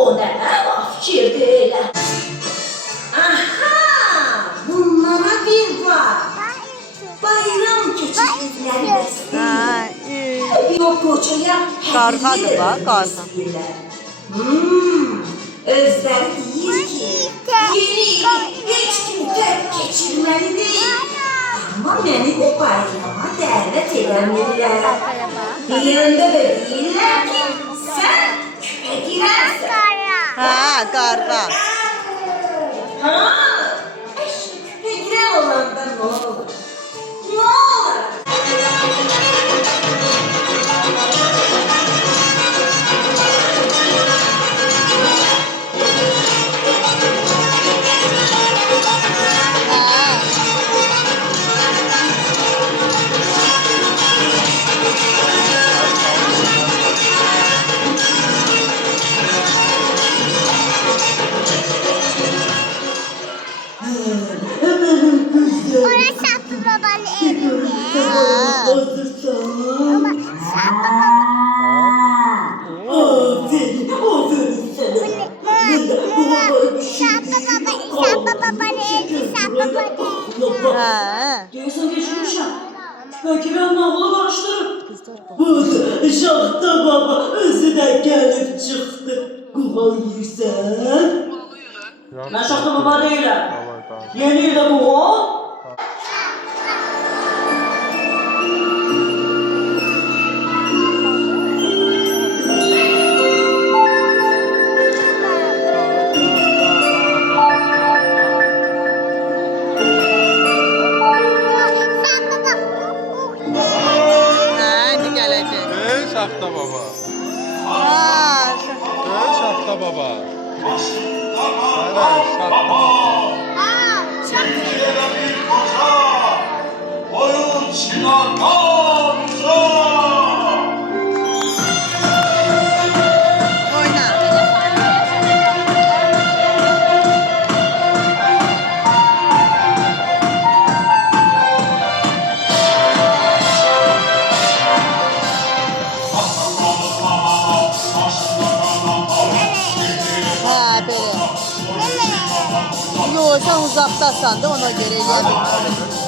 O ne fikirdir elə. Aha, bunlara bir bak. Bayram keçirdikləri bəstəyir. Bir o qocaya Qarğadır bax, qarğa. Özləri deyir ki, yeni ili heç kim tək keçirməli deyil. Amma məni də bayrama dəvət eləmirlər. Deyəndə də deyirlər ki, sən küpə girərsən. Hə, qarğa. Ha, əşi küpə girən olanda nə olur? Nə olur? Orası Şapı babanın evinde. Ama Şapı baba. Şapı babanın evi, Şapı baba. Hə. Deyirsən geçirmişəm. Küpəkirən nağılı qarışdırıb. Bu Şaxta baba özü də gəlib çıxdı. Qoğal yiyirsən? Mən Şaxta baba deyiləm. Yeni ildə qoğal. Hə, indi gələcək. Şaxta baba. Ha, Şaxta baba. Aynen Şaxta baba. Oyun çıkarmamıza. oyna. Hə, belə. Yox, sən uzaqdasan da ona görə eləyə bilmirəm.